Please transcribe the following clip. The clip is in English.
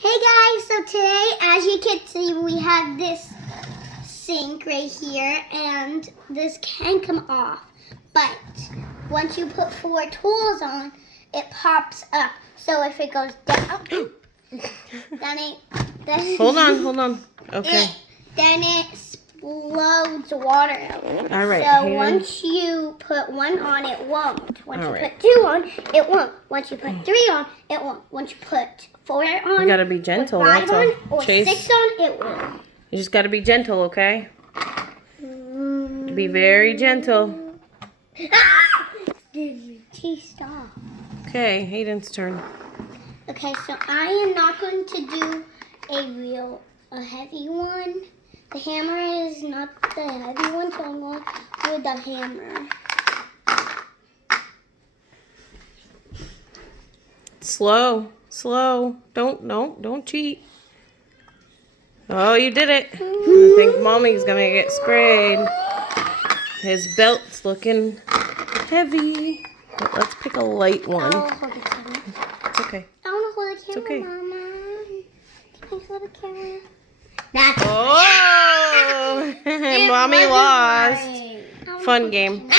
Hey guys, so today, as you can see, we have this sink right here, and this can come off. But once you put 4 tools on, it pops up. So if it goes down, then Hold on. Okay. Then it explodes water out. All right. So once you put 1 on, it won't. Once you put 2 on, it won't. Once you put 3 on, it won't. Once you put 4 on, You gotta be gentle. 5 on, or Chase. 6 on, it will. You just gotta be gentle, okay? Be very gentle. Stop. Okay, Hayden's turn. Okay, so I am not going to do a heavy one. The hammer is not the heavy one, so I'm going to do the hammer. Slow. Don't cheat. Oh, you did it. I think Mommy's gonna get sprayed. His belt's looking heavy. But let's pick a light one. I'll hold the camera. It's okay. I want to hold the camera, okay. Mama. Can I hold the camera? That's Oh! Mommy lost. Fun game.